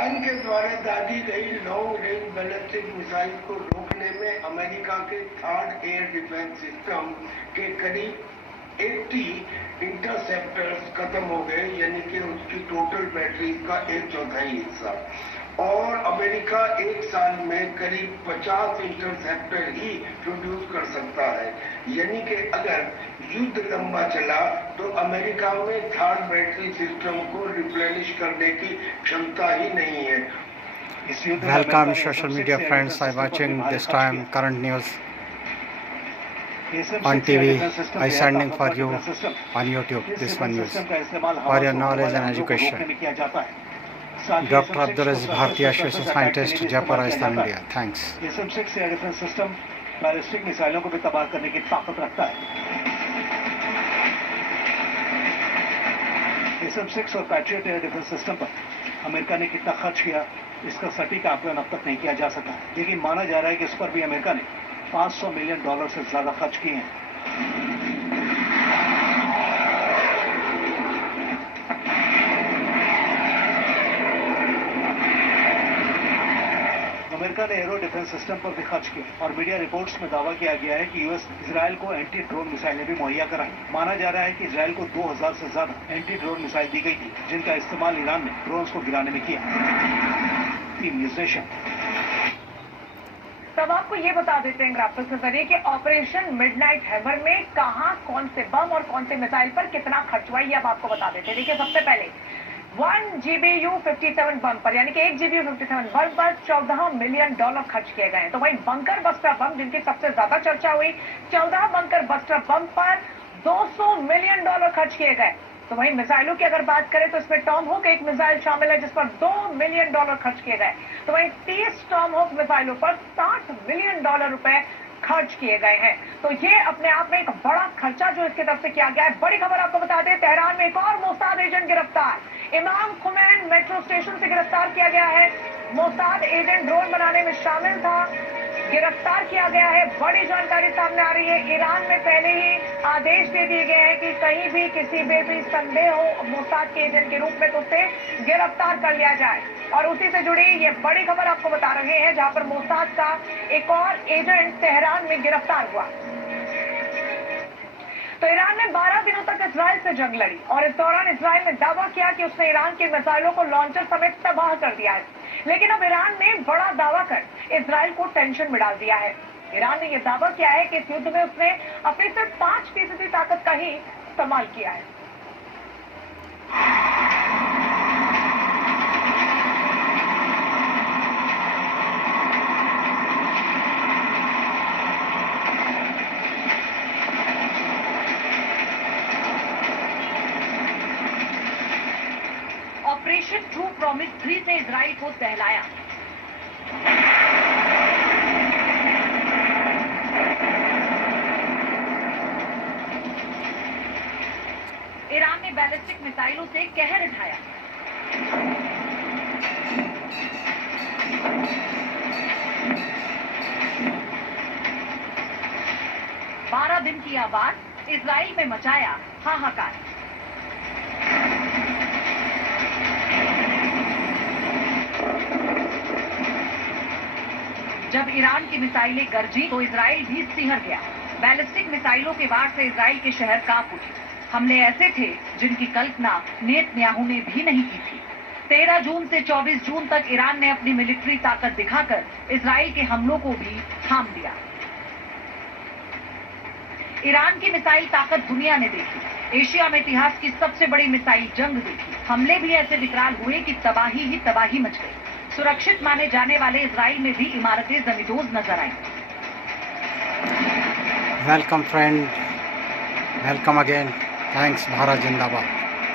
Iran के द्वारा दागी गई लॉन्ग रेंज बैलिस्टिक मिसाइल को रोकने में अमेरिका के थर्ड एयर डिफेंस सिस्टम के करीब 80 इंटरसेप्टर्स खत्म हो गए, यानी कि उसकी टोटल बैटरी का 1/4 हिस्सा। और अमेरिका एक साल में करीब 50 इंटरसेप्टर ही प्रोड्यूस कर सकता है, यानी कि अगर युद्ध लंबा चला तो अमेरिका में थर्ड बैटरी सिस्टम को रिप्लेनिश करने की क्षमता ही नहीं है। Welcome social media friends, I watching this time current news on TV. I sending for you on YouTube this one news for your knowledge and education. Dr. Abdul Aziz Bhartiya, social scientist, Jaipur, Rajasthan, India. Thanks. SM-6 air defence system ballistic मिसाइलों को भी तबाह करने की ताकत रखता है। SM-6 और पैट्रियट एयर डिफेंस सिस्टम पर अमेरिका ने कितना खर्च किया, इसका सटीक आकलन अब तक नहीं किया जा सका, लेकिन माना जा रहा है कि इस पर भी अमेरिका ने $500 मिलियन से ज्यादा खर्च किए हैं। अमेरिका ने एरो डिफेंस सिस्टम पर भी खर्च किया और मीडिया रिपोर्ट्स में दावा किया गया है कि यूएस इजराइल को एंटी ड्रोन मिसाइलें भी मुहैया कराई। माना जा रहा है कि इजराइल को 2000 से ज्यादा एंटी ड्रोन मिसाइल दी गई थी, जिनका इस्तेमाल ईरान ने ड्रोन्स को गिराने में किया। Team news nation. तब आपको ये बता देते हैं ग्राफिक्स के जरिए कि ऑपरेशन मिडनाइट हैमर में कहां कौन से बम और कौन से मिसाइल पर कितना खर्च हुआ, ये अब आपको बता देते हैं। देखिए, सबसे पहले 1 GBU-57 बम पर, यानी कि 1 GBU-57 बम पर $14 मिलियन खर्च किए गए हैं। तो वहीं बंकर बस्टर बम, जिनकी सबसे ज्यादा चर्चा हुई, 14 बंकर बस्टर बम पर $200 मिलियन खर्च किए गए। तो वहीं मिसाइलों की अगर बात करें तो इसमें टॉम हुक एक मिसाइल शामिल है जिस पर $2 मिलियन खर्च किए गए। तो वहीं 30 टॉम हुक मिसाइलों पर $60 मिलियन रुपए खर्च किए गए हैं। तो ये अपने आप में एक बड़ा खर्चा जो इसकी तरफ से किया गया है। बड़ी खबर आपको बता दें, तेहरान में एक और मोसाद एजेंट गिरफ्तार। इमाम खुमैन मेट्रो स्टेशन से गिरफ्तार किया गया है। मोसाद एजेंट ड्रोन बनाने में शामिल था, गिरफ्तार किया गया है। बड़ी जानकारी सामने आ रही है। ईरान में पहले ही आदेश दे दिए गए हैं कि कहीं भी किसी में भी संदेह हो मोसाद के एजेंट के रूप में तो उसे गिरफ्तार कर लिया जाए। और उसी से जुड़ी ये बड़ी खबर आपको बता रहे हैं, जहां पर मोसाद का एक और एजेंट तेहरान में गिरफ्तार हुआ। तो ईरान ने 12 दिनों तक इजराइल से जंग लड़ी और इस दौरान इजराइल ने दावा किया कि उसने ईरान के मिसाइलों को लॉन्चर समेत तबाह कर दिया है। लेकिन अब ईरान ने बड़ा दावा कर इजराइल को टेंशन में डाल दिया है। ईरान ने यह दावा किया है कि इस युद्ध में उसने अपनी सिर्फ 5% ताकत का ही इस्तेमाल किया है। ऑपरेशन ट्रू प्रॉमिस 3 से इजराइल को सहलाया। ईरान ने बैलिस्टिक मिसाइलों से कहर उठाया। बारह दिन की आवाज इजराइल में मचाया हाहाकार। जब ईरान की मिसाइलें गरजी तो इजराइल भी सिहर गया। बैलिस्टिक मिसाइलों के वार से इजराइल के शहर कांप उठे। हमले ऐसे थे जिनकी कल्पना नेतन्याहू ने भी नहीं की थी। 13 जून से 24 जून तक ईरान ने अपनी मिलिट्री ताकत दिखाकर इजराइल के हमलों को भी थाम दिया। ईरान की मिसाइल ताकत दुनिया ने देखी। एशिया में इतिहास की सबसे बड़ी मिसाइल जंग देखी। हमले भी ऐसे विकराल हुए कि तबाही ही तबाही मच गई। सुरक्षित माने जाने वाले इजराइल में भी इमारतें जमींदोज नजर आईं। Welcome friend, welcome again, thanks, Bharat जिंदाबाद।